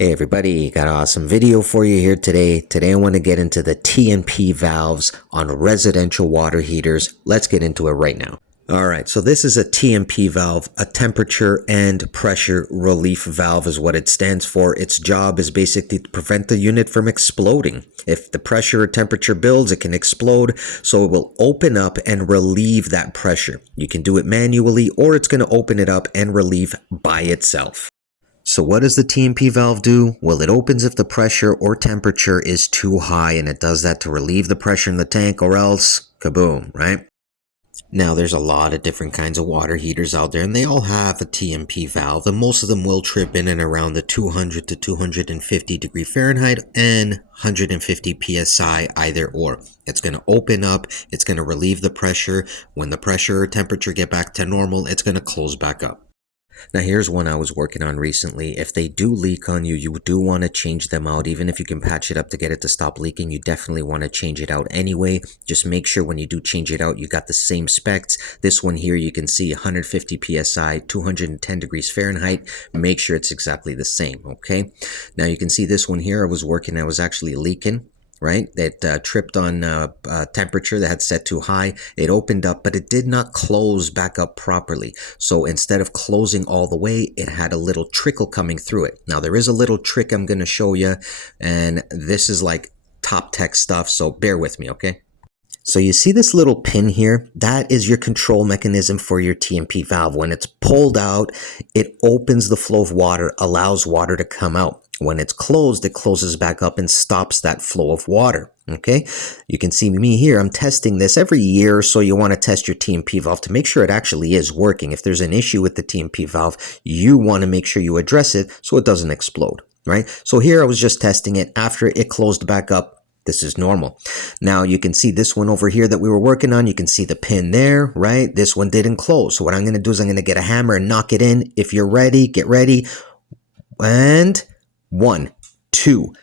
Hey everybody, got an awesome video for you here today. Today I want to get into the T&P valves on residential water heaters. Let's get into it right now. Alright, so this is a T&P valve, a temperature and pressure relief valve is what it stands for. Its job is basically to prevent the unit from exploding. If the pressure or temperature builds, it can explode, so it will open up and relieve that pressure. You can do it manually, or it's going to open it up and relieve by itself. So what does the T&P valve do? Well, it opens if the pressure or temperature is too high, and it does that to relieve the pressure in the tank, or else kaboom, right? Now, there's a lot of different kinds of water heaters out there, and they all have a T&P valve, and most of them will trip in and around the 200 to 250 degree Fahrenheit and 150 psi either or. It's going to open up, it's going to relieve the pressure. When the pressure or temperature get back to normal, it's going to close back up. Now here's one I was working on recently. If they do leak on you, you do want to change them out. Even if you can patch it up to get it to stop leaking, you definitely want to change it out anyway. Just make sure when you do change it out, you got the same specs. This one here, you can see 150 psi, 210 degrees Fahrenheit. Make sure it's exactly the same, okay? Now you can see this one here, I was actually leaking. Right, that tripped on temperature that had set too high. It opened up, but it did not close back up properly. So instead of closing all the way, it had a little trickle coming through it. Now there is a little trick I'm going to show you, and this is like top tech stuff, so bear with me, okay? So you see this little pin here? That is your control mechanism for your T&P valve. When it's pulled out, it opens the flow of water, allows water to come out. When it's closed, it closes back up and stops that flow of water, okay? You can see me here, I'm testing this every year or so. You want to test your T&P valve to make sure it actually is working. If there's an issue with the T&P valve, you want to make sure you address it so it doesn't explode, right? So here I was just testing it. After it closed back up, this is normal. Now you can see this one over here that we were working on. You can see the pin there, right? This one didn't close. So what I'm going to do is I'm going to get a hammer and knock it in. If you're ready, get ready. And 1, 2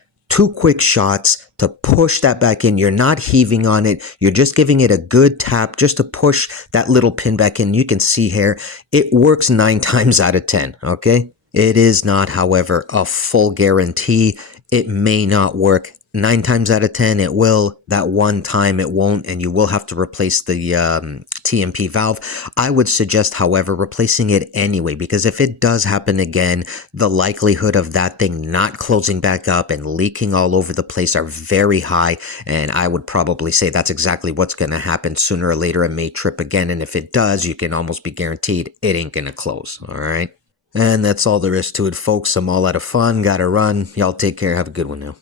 quick shots to push that back in. You're not heaving on it. You're just giving it a good tap just to push that little pin back in. You can see here, it works 9 times out of 10, okay? It is not, however, a full guarantee. It may not work. 9 times out of 10, it will. That one time it won't, and you will have to replace the T&P valve. I would suggest, however, replacing it anyway, because if it does happen again, the likelihood of that thing not closing back up and leaking all over the place are very high, and I would probably say that's exactly what's going to happen. Sooner or later, it may trip again, and if it does, you can almost be guaranteed it ain't going to close, all right? And that's all there is to it, folks. I'm all out of fun. Gotta run. Y'all take care. Have a good one now.